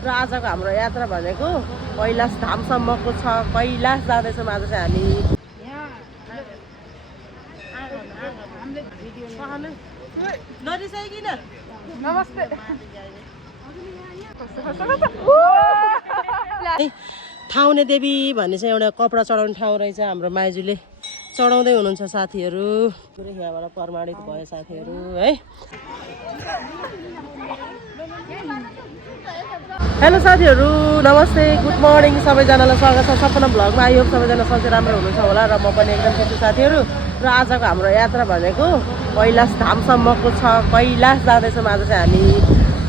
र आजको हाम्रो यात्रा भनेको कैलाश धामसम्मको छ। कैलाश जाँदैछौँ आज चाहिँ हामी। नरिसाइकिन नमस्ते। ठाउने देवी भन्ने चाहिँ एउटा कपडा चढाउने ठाउँ रहेछ। हाम्रो माइजूले चढाउँदै हुनुहुन्छ साथीहरू। यहाँबाट प्रमाणित भयो साथीहरू है। हेलो साथीहरू, नमस्ते, गुड मर्निङ सबैजनालाई स्वागत छ सपना भ्लगमा। आइयो सबैजना सधैँ राम्रो हुनुहुन्छ होला र म पनि एकदम ठिक छु साथीहरू। र आजको हाम्रो यात्रा भनेको कैलाश धामसम्मको छ। कैलाश जाँदैछौँ आज चाहिँ हामी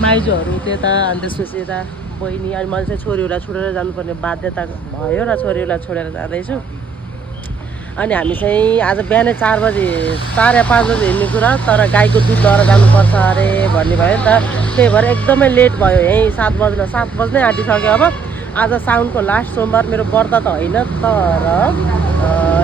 माइजूहरू त्यता, अनि त्यसपछि यता बहिनी, अनि मैले चाहिँ छोरीहरूलाई छोडेर जानुपर्ने बाध्यता भयो र छोरीहरूलाई छोडेर जाँदैछु। अनि हामी चाहिँ आज बिहानै 4 बजी 4 या 5 बजी हिँड्ने कुरा, तर गाईको दुध लिएर जानुपर्छ अरे भन्ने भयो नि त। त्यही भएर एकदमै लेट भयो। यहीँ 7 बज्नै आँटिसक्यो। अब आज साउनको लास्ट सोमबार, मेरो व्रत त होइन, तर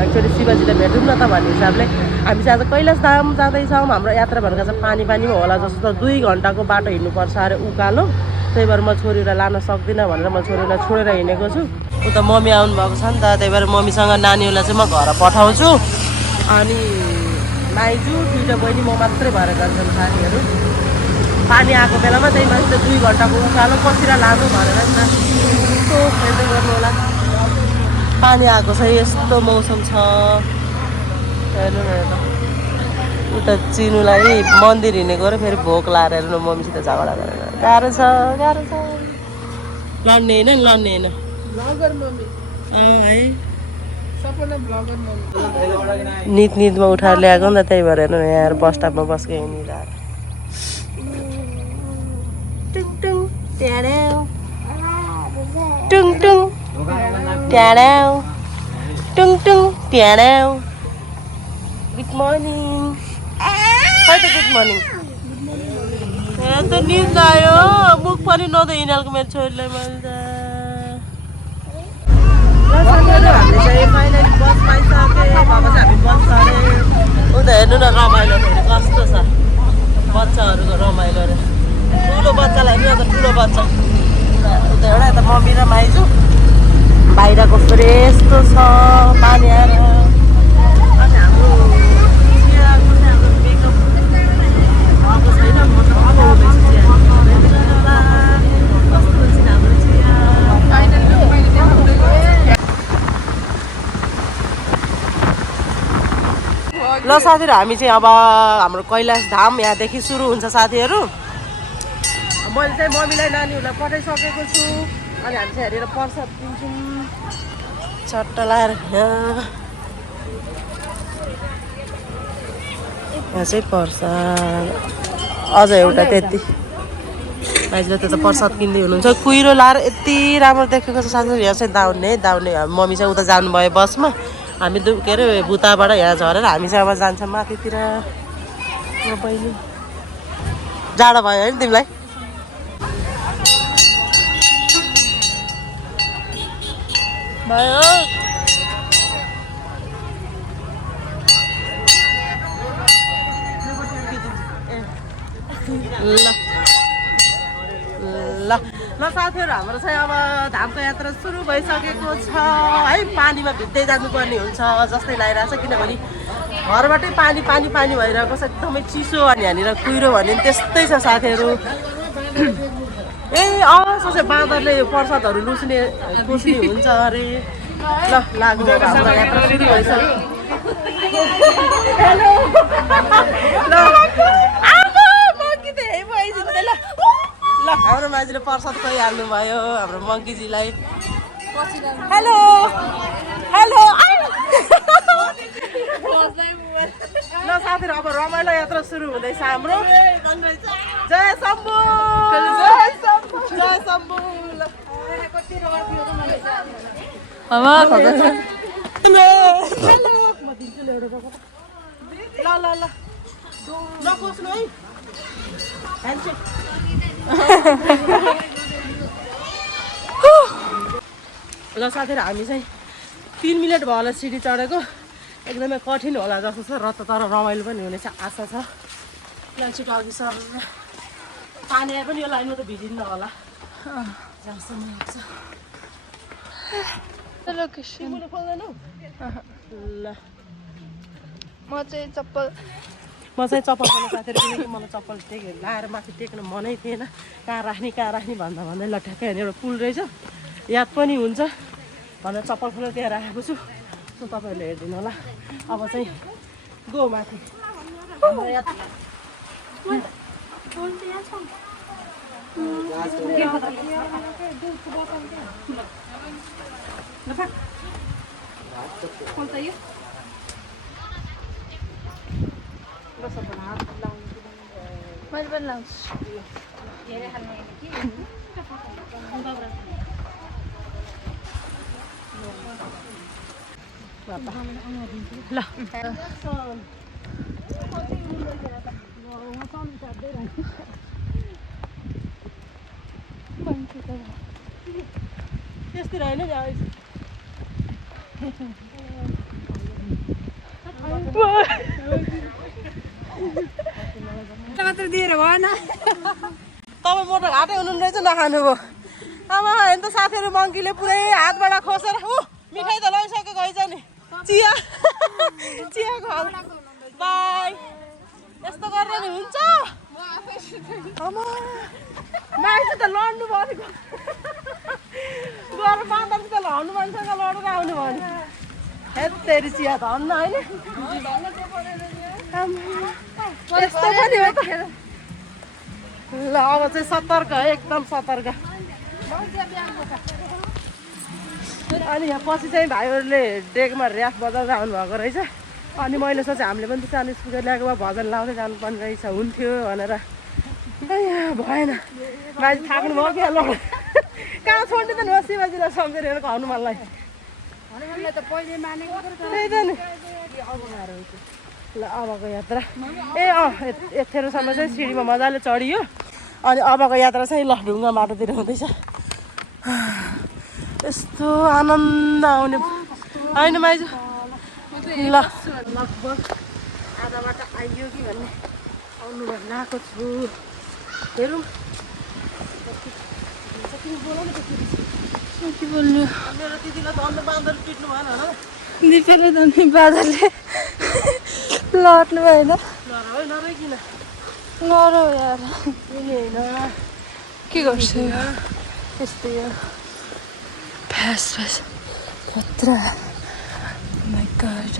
एक्चुअली शिवजीलाई भेटौँ न त भन्ने हिसाबले हामी चाहिँ आज कैलाश धाम जाँदैछौँ। हाम्रो यात्रा भनेको चाहिँ पानीमा होला जस्तो त 2 घन्टाको बाटो हिँड्नुपर्छ अरे उकालो। त्यही भएर म छोरीलाई लान सक्दिनँ भनेर म छोरीलाई छोडेर हिँडेको छु। उता मम्मी आउनुभएको छ नि त, त्यही भएर मम्मीसँग नानीहरूलाई चाहिँ म घर पठाउँछु। अनि माइजू, 2टा बहिनी, म मात्रै भएर जान्छौँ साथीहरू। पानी आएको बेलामा त्यही माथि 2 घन्टाको उकालो कसिरा लानु भनेर नि त। यस्तो हेर्दै गर्नु होला। पानी आएको छ, यस्तो मौसम छ। हेर्नु न यता उता चिनुलाई मन्दिर हिँडेको र फेरि भोक लाएर हेर्नु मम्मीसित झगडा गरेर। गाह्रो छ, गाह्रो छ। लड्ने होइन, लड्ने होइन। ब्लगर मम्मी है सपना ब्लगर मम्मी। निदमा उठाएर ल्याएको नि त, त्यही भएर हेर्नु यहाँ बस स्टपमा बस्को हिँडिरहेको। टुङ टुङ ट्याड्याउ टुङ टुङ ट्याड्याउ टुङ टुङ ट्याड्याउ। Good morning. खै त गुड मर्निङ। यहाँ त निद आयो, मुख पनि नदो हिँडालेको मेरो छोरीलाई मैले त। ल साथीहरू, हामीले चाहिँ फाइनली बस पाइसक्यो। अब चाहिँ हामी बस चढ्यो। उता हेर्नु न रमाइलो फेरि कस्तो छ बच्चाहरूको रमाइलो रे। ठुलो बच्चालाई हेर्नु त, ठुलो बच्चा उता एउटा, यता मम्मी र माइजू। बाहिरको फेरि यस्तो छ पानी आएर। अनि हाम्रो चियाको चाहिँ हाम्रो मेकअप भएको छैन, मतलब अब हुँदैछ चिया। कस्तो छ हाम्रो चिया। ल साथीहरू, हामी चाहिँ अब हाम्रो कैलाश धाम यहाँदेखि सुरु हुन्छ साथीहरू। मैले चाहिँ मम्मीलाई नानीहरूलाई पठाइसकेको छु। अनि हामी चाहिँ हेरेर प्रसाद दिन्छौँ चट्ट लाएर। यहाँ चाहिँ प्रसाद अझ एउटा त्यति। माइजूले त प्रसाद किन्दै हुनुहुन्छ। कुहिरो लाएर यति राम्रो देखेको छ साथीहरू। यहाँ चाहिँ दाउने मम्मी चाहिँ उता जानुभयो बसमा। हामी के अरे भुताबाट यहाँ झरेर हामी चाहिँ अब जान्छौँ माथितिर। बहिनी जाडो भयो है तिमीलाई? भयो। ल साथीहरू, हाम्रो चाहिँ अब धामको यात्रा सुरु भइसकेको छ है। पानीमा भिज्दै जानुपर्ने हुन्छ जस्तै लागिरहेको छ, किनभने घरबाटै पानी पानी पानी भइरहेको छ, एकदमै चिसो। अनि यहाँनिर कुहिरो भन्यो नि त्यस्तै छ साथीहरू। सोचे बाँदरले प्रसादहरू लुस्ने हुन्छ अरे। ल लाग्नु हाम्रो यात्रा सुरु भइसक्यो। हेलो ल हाम्रो माइजूले प्रसाद खुवाइहाल्नु भयो हाम्रो मङ्कीजीलाई। Hello hello. ल साथीहरू, अब रमाइलो यात्रा सुरु हुँदैछ हाम्रो। जय शम्भु, जय शम्भु। ल नखोस्नु है। ल साथीहरू, हामी चाहिँ 3 मिनट भयो होला सिडी चढेको। एकदमै कठिन होला जस्तो छ, र तर रमाइलो पनि हुनेछ आशा छ। ल छिटो अघि सर, पानी आए पनि यो लाइनमा त भिजिन्न होला। जहाँसम्म लाग्छ लोकेसन तिमीले खोल्दैनौ ल म चाहिँ चप्पल म चाहिँ चप्पल खोल्न साथीहरू किनकि मलाई चप्पल लाएर माथि टेक्न मनै थिएन कहाँ राख्ने भन्दा भन्दै ल ठ्याक्कै हेर्ने एउटा पुल रहेछ याद पनि हुन्छ भनेर चप्पल खोलेर त्यहाँ राखेको छु सो तपाईँहरूले हेरिदिनु होला अब चाहिँ गो माथि हाम्रो याद मैले पनि लाउँछु ल त्यस्तै होइन नि मात्र दिएर भएन तपाईँ मोटो घाटै हुनुहुन्न रहेछ नखानु भयो आमा हेर्नु त साथीहरू मङ्कीले पुरै हातबाट खोसेर मिठाई त लगाइसकेको हैछ नि चिया चिया बाई यस्तो गरेर नि हुन्छ आमा मान्छे त लड्नु पऱ्यो गएर बाँदरसित हनुमानसँग लडेर आउनु भयो नि हेत्तेरी चिया त अन्न होइन यस्तो पनि हो त ल अब चाहिँ सतर्क है एकदम सतर्क अनि यहाँ पछि चाहिँ भाइहरूले डेकमा ऱ्याफ बजाउँदै आउनुभएको रहेछ अनि मैले सोचेँ हामीले पनि त सानो स्पिकर ल्याएको भए भजन लाउँदै जानुपर्ने रहेछ हुन्थ्यो भनेर भएन बाजे थाक्नु भयो क्या ल कहाँ छोड्ने त नि शिवाजीलाई सम्झेर हेरेको हनुमानलाई त्यही त नि ल अबको यात्रा यत्खेरसम्म चाहिँ सिँढीमा मजाले चढियो अनि अबको यात्रा चाहिँ ल ढुङ्गा माटोतिर हुँदैछ यस्तो आनन्द आउने होइन माइजू ल लगभग आधा बाटो आइयो कि भन्ने आउनु भन्ने आएको छु हेरौँ के बोल्नु मेरो दिदीलाई त अन्त बाँदर पिट्नु भएन होला दिपेले त नि बादलले लड्नु भएन नरै किन नरो यार होइन के गर्छु यस्तै हो फ्यास फ्यास खतरा माई गॉड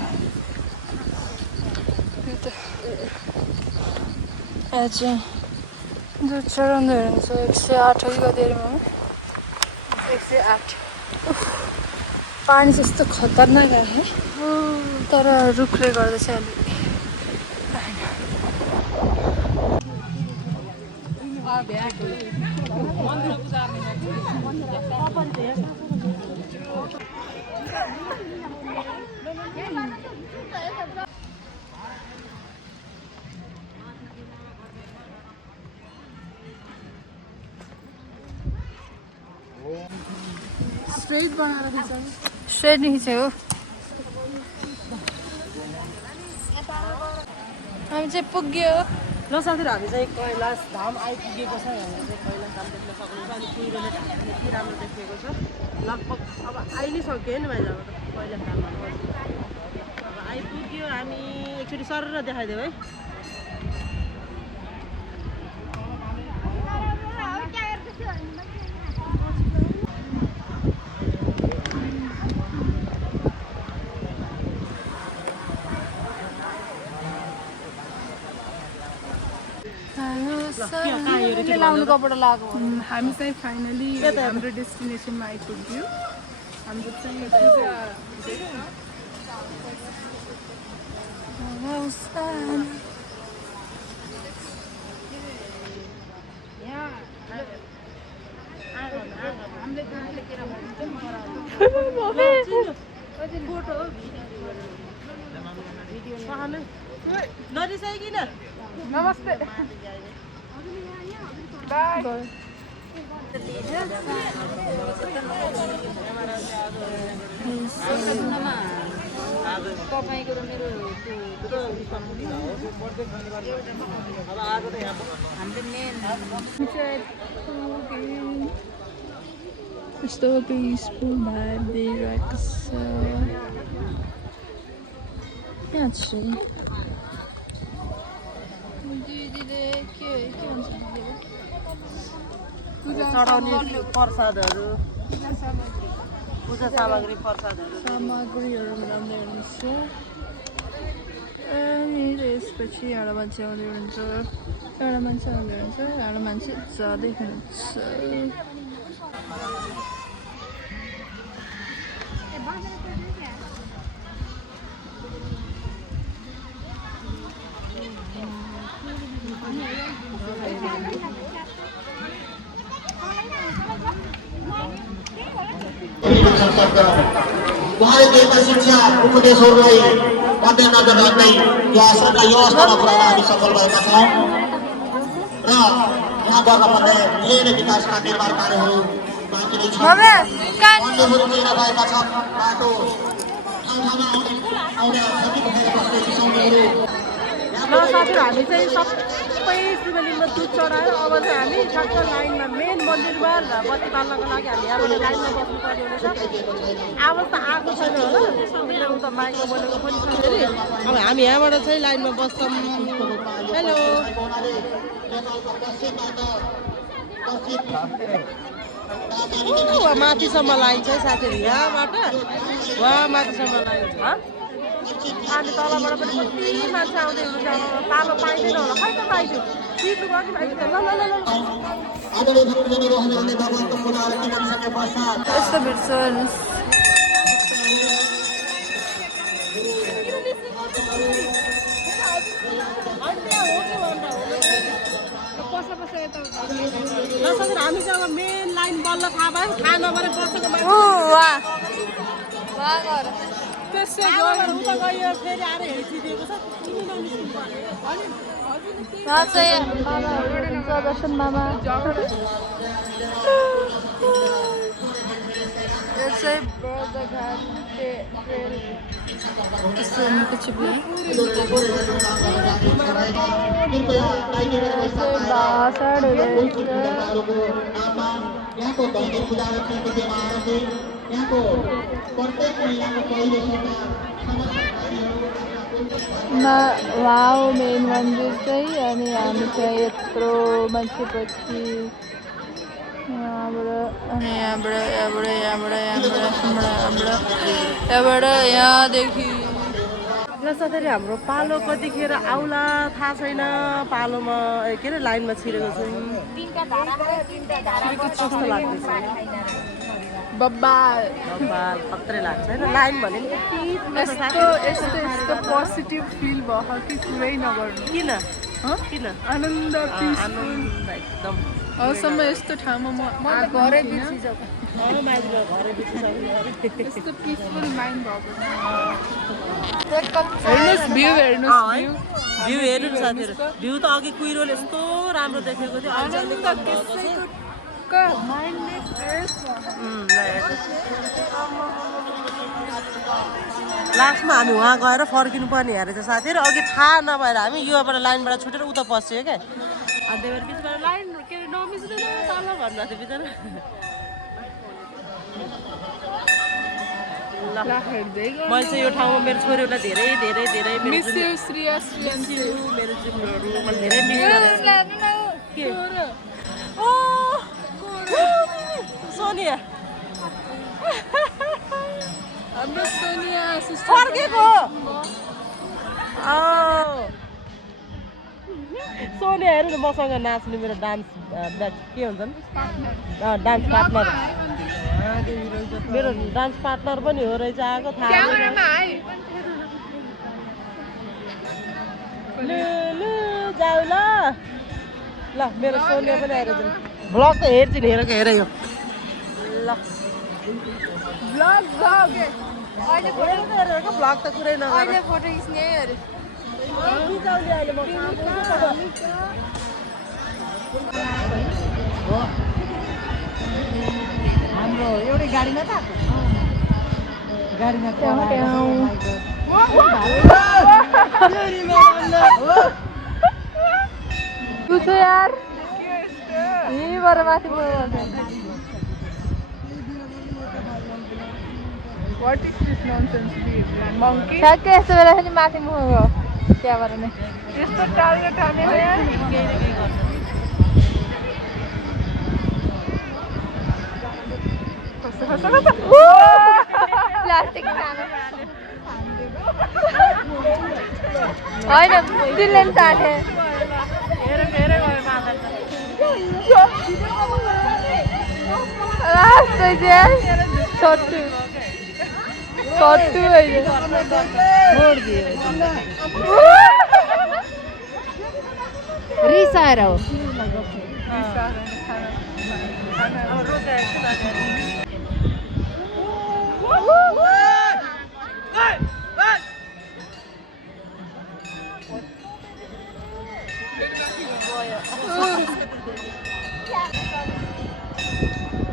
आज जो चढाउँदो रहेछ 108 हो कि कति अरे मामा 108 पानी चाहिँ यस्तो खतरनाक आयो तर रुखले गर्दा चाहिँ अलिक स्ट्रेट बनाएर खिचाउनु स्ट्रेट नै खिच्यो हो हामी चाहिँ पुग्यो ल साथीहरू हामी चाहिँ कैलाश धाम आइपुगेको छ यहाँनिर चाहिँ कैलाश धाम देख्न सक्नुहुन्छ अनि पुलले ढाक्ने यति राम्रो देखिएको छ लगभग अब आइ नै सक्यो नि मैले अब त कैलाश धाममा अब आइपुग्यो हामी एकचोटि सर देखाइदियो है हामी चाहिँ फाइनली हाम्रो डेस्टिनेसनमा आइपुग्यो हाम्रो चाहिँ नरिसाइकिन नमस्ते बाय तपाईँको र मेरो हाम्रो मेन यस्तो पिसफुल भाइब दिइरहेको छ यहाँ चाहिँ दिदीले के भन्छ चढाउने प्रसादहरू पूजा सामग्री प्रसादहरू सामग्रीहरू मिलाउँदै हुनुहुन्छ अनि त्यसपछि एउटा मान्छे आउँदै हुनुहुन्छ एउटा मान्छे जाँदै हुनुहुन्छ उहाँले दिएका शिक्षा उपदेशहरूलाई मध्यनजर राख्दै यो आश्रमलाई यो अवस्थामा पुर्याउन हामी सफल भएका छौँ र यहाँबाट भन्ने धेरै विकासका निर्माण कार्यहरू बाँकी नै छन् अन्यहरू चाहिँ नभएका छन् बाटो ठाउँमा आउने क्षति भएर बस्ने किसानहरू ल साथीहरू हामी चाहिँ सबै शिवलिङ्गमा दुध चढायो अब चाहिँ हामी ठ्याक्क लाइनमा मेन मन्दिरमा बत्ती बाल्नको लागि हामी यहाँबाट लाइनमा बस्नुपर्ने हुनेछ आवाज त आएको छैन होला सबैले उता माइकमा बोलेको पनि छ फेरि अब हामी यहाँबाट चाहिँ लाइनमा बस्छौँ हेलो वहाँ माथिसम्म लाइन छ है साथीहरू यहाँबाट वहाँ माथिसम्म लाइन छ अनि तलबाट पनि कति मान्छे आउँदै हुनुहुन्छ पालो पाइँदैन होला खै त पाइदियो पिर्नु गयो कि भाइ ल ल ल यस्तो भिड्छ हेर्नुहोस् ल सर हामी चाहिँ अब मेन लाइन बल्ल थाहा भयो थाहा नभएर बसेको त्यसै गएर उता गयो फेरि आएर हेरिदिएको छ दर्शन मामा यो चाहिँ बर्दघाट ट्रेल यस्तो पछि यहाँको दैनिक पूजा यहाँको प्रत्येक महिनाको पहिलो वाउ मेन मन्दिर चाहिँ अनि हामी चाहिँ यत्रो मान्छेपछि यहाँबाट यहाँदेखि ल साथीहरू हाम्रो पालो कतिखेर आउला थाहा छैन पालोमा के अरे लाइनमा छिरेको छौँ कस्तो लाग्दैछ बब्बाल खत्रै लाग्छ होइन लाइन भने यस्तो पोजिटिभ फिल भयो कि कुरै नगर्नु किन किन आनन्द एकदम अबसम्म यस्तो ठाउँमा म घरै यस्तो पिसफुल माइन्ड भएको हेर्नुहोस् भ्यू भ्यू हेर्नु साथीहरू भ्यू त अघि कुहिरोले यस्तो राम्रो देखेको थियो लास्टमा हामी उहाँ गएर फर्किनु पर्ने हेरेछ साथीहरू अघि थाहा नभएर हामी योबाट लाइनबाट छुटेर उता पस्यो क्या अनि त्यही भएर बिचबाट लाइन के अरे नमिच्दैन तल भन्नु थियो बिचरा मैले चाहिँ यो ठाउँमा मेरो छोरीहरूलाई धेरै धेरै धेरै मेरो जुनहरू मैले धेरै मिस सोनिया हाम्रो सोनिया फर्केको सोनिया हेर्नु न मसँग नाच्ने मेरो डान्स के हुन्छ नि डान्स पार्टनर मेरो डान्स पार्टनर पनि हो रहेछ आएको थाहा जाऊ ल मेरो सोनिया पनि आएर जाउँ भ्लग त हेर्छु नि हेरेको हेर यो ल भ्लग त कुरै नगर फोटो खिच्ने हाम्रो एउटै गाडीमा त गाडीमा यार यहीँबाट माथि What is this nonsense behavior? Monkey? ठ्याक्कै यस्तो बेला फेरि माथि मुख हो त्यहाँबाट नै यस्तो टार्गेट हानेर यार प्लास्टिक सानो होइन त्यसले पनि ताने रास्तै चाहिँ सट्टु होइन रिसाएर हो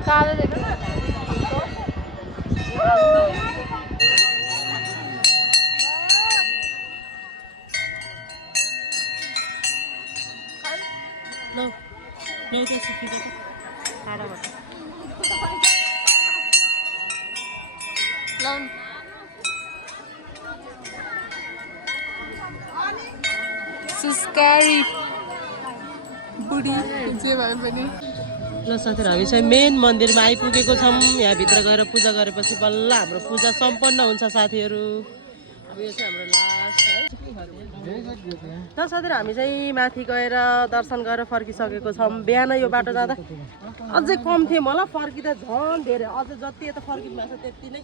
कालो देख्नु Scary. बुढी जे भए पनि ल साथीहरू हामी चाहिँ मेन मन्दिरमा आइपुगेको छौँ यहाँभित्र गएर पूजा गरेपछि बल्ल हाम्रो पूजा सम्पन्न हुन्छ साथीहरू अब यो चाहिँ हाम्रो लास्ट है ल साथीहरू हामी चाहिँ माथि गएर दर्शन गरेर फर्किसकेको छौँ बिहान यो बाटो जाँदा अझै कम थियो मलाई फर्किँदा झन् धेरै अझै जति यता फर्किनु भएको छ त्यति नै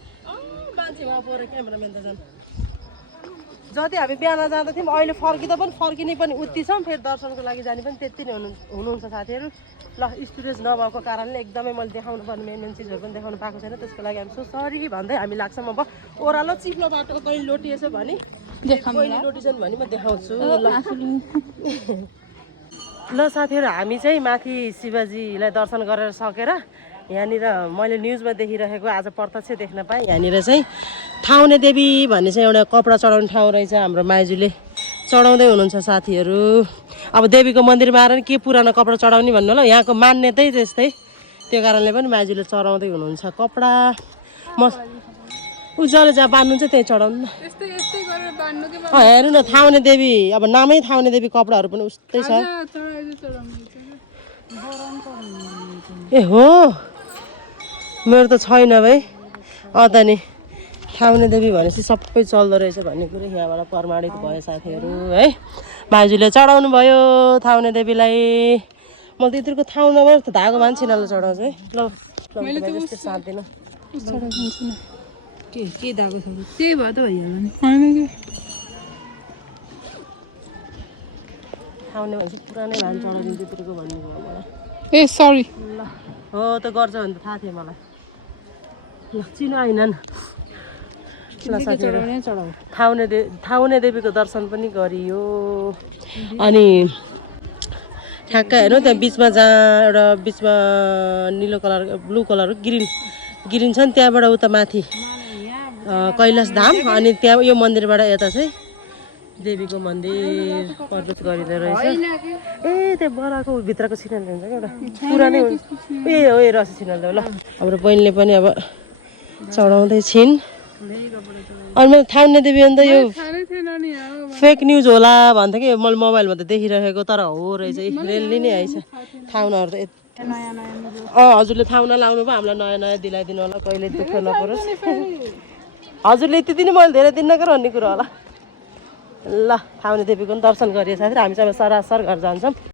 मान्छे वहाँ पऱ्यो क्यामेराम्यान त झन् जति हामी बिहान जाँदा थियौँ अहिले फर्किँदा पनि फर्किने पनि उति छौँ फेरि दर्शनको लागि जाने पनि त्यति नै हुनुहुन्छ साथीहरू ल स्टोरेज नभएको कारणले एकदमै मैले देखाउनु पर्ने मेन चिजहरू पनि देखाउनु पाएको छैन त्यसको लागि हामी सो सरी भन्दै हामी लाग्छौँ अब ओह्रालो चिप्लो बाटोको कहिले लोटिएछ भने कहिले लोटिछन् भने म देखाउँछु ल साथीहरू हामी चाहिँ माथि शिवजीलाई दर्शन गरेर सकेर यहाँनिर मैले न्युजमा देखिरहेको आज प्रत्यक्ष देख्न पाएँ यहाँनिर चाहिँ ठाउने देवी भन्ने चाहिँ एउटा कपडा चढाउने ठाउँ रहेछ हाम्रो माइजूले चढाउँदै हुनुहुन्छ साथीहरू अब देवीको मन्दिरमा आएर के पुरानो कपडा चढाउने भन्नु होला यहाँको मान्यतै त्यस्तै त्यो कारणले पनि माइजूले चढाउँदै हुनुहुन्छ कपडा म उज्यालो जहाँ बाँध्नुहुन्छ त्यही चढाउनु न हेर्नु न ठाउने देवी अब नामै ठाउने देवी कपडाहरू पनि उस्तै छ ए हो मेरो त छैन भाइ त नि ठाउने देवी भनेपछि सबै चल्दो रहेछ भन्ने कुरो यहाँबाट प्रमाणित भयो साथीहरू है माइजूले चढाउनु भयो ठाउने देवीलाई म त यत्रोको ठाउँ नभएर त धागो मान्छेलाई चढाउँछु है ल त्यस्तो साँच्दिनँ के धागो छ त्यही भयो त भइहाल्यो नि होइन कि ठाउने भनेपछि पुरानै भान चढाइदिन्छु यत्रोको भन्ने भयो मलाई ए सरी ल हो त गर्छ भने त थाहा थियो मलाई ल चिनो आइनन् ल साथीहरू ठाउने देवीको दर्शन पनि गरियो अनि ठ्याक्कै हेर्नु त्यहाँ बिचमा जहाँ एउटा बिचमा निलो कलर ब्लू कलर ग्रिन छ नि त्यहाँबाट उता माथि कैलाश धाम अनि त्यहाँ यो मन्दिरबाट यता चाहिँ देवीको मन्दिर प्रवेश गरिँदो रहेछ ए त्यो बडाको भित्रको सिग्नल हुन्छ क्या एउटा पुरानै ए हो ए रसी सिग्नल ल हाम्रो बहिनीले पनि अब चढाउँदै छिन् अनि मैले ठाउने देवी अन्त यो फेक न्युज होला भन्थ्यो कि मैले मोबाइलमा त देखिरहेको तर हो रहेछ रेली नै आइछ ठाउनाहरू त हजुरले ठाउना लाउनु भयो हामीलाई नयाँ नयाँ दिलाइदिनु होला कहिले दुःख नपरोस् हजुरले यति दिनु मैले धेरै दिन नगर भन्ने कुरो होला ल ठाउने देवीको पनि दर्शन गरियो साथी हामी चाहिँ अब सरासर घर जान्छौँ